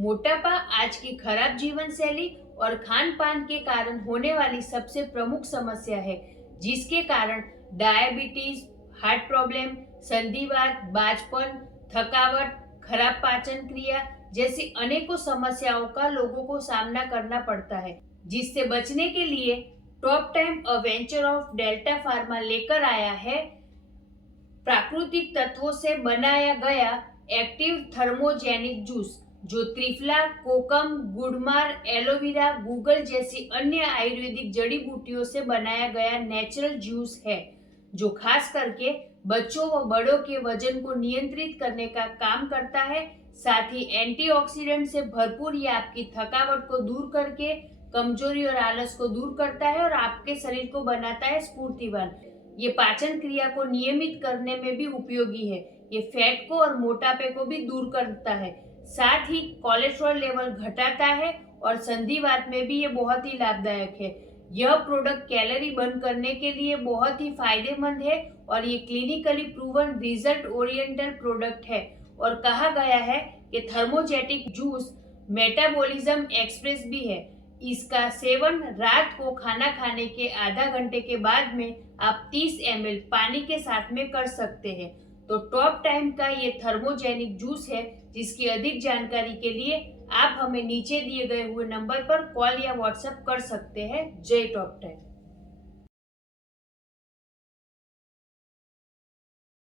मोटापा आज की खराब जीवन शैली और खान पान के कारण होने वाली सबसे प्रमुख समस्या है, जिसके कारण डायबिटीज, हार्ट प्रॉब्लम, संधिवात, बाजपन, थकावट, खराब पाचन क्रिया जैसी अनेकों समस्याओं का लोगों को सामना करना पड़ता है। जिससे बचने के लिए top time a venture of delta pharma लेकर आया है प्राकृतिक तत्वों से बनाया गया एक्टिव थर्मोजेनिक जूस, जो त्रिफला, कोकम, गुड़मार, एलोवेरा, गूगल जैसी अन्य आयुर्वेदिक जड़ी बूटियों से बनाया गया नेचुरल जूस है, जो खास करके बच्चों व बड़ों के वजन को नियंत्रित करने का काम करता है। साथ ही एंटीऑक्सीडेंट से भरपूर ये आपकी थकावट को दूर करके कमजोरी और आलस को दूर करता है और आपके शरीर को बनाता है स्फूर्तिवान। ये पाचन क्रिया को नियमित करने में भी उपयोगी है। ये फैट को और मोटापे को भी दूर करता है। साथ ही कोलेस्ट्रॉल लेवल घटाता है और संधिवात में भी ये बहुत ही लाभदायक है। यह प्रोडक्ट कैलोरी बर्न करने के लिए बहुत ही फायदेमंद है और ये clinically proven result oriented product है और कहा गया है कि थर्मोजेटिक जूस मेटाबॉलिज्म एक्सप्रेस भी है। इसका सेवन रात को खाना खाने के आधा घंटे के बाद में आप 30 ml पानी के साथ में कर सकते हैं। तो टॉप टाइम का ये थर्मोजेनिक जूस है, जिसकी अधिक जानकारी के लिए आप हमें नीचे दिए गए हुए नंबर पर कॉल या व्हाट्सएप कर सकते हैं। जय टॉप टाइम।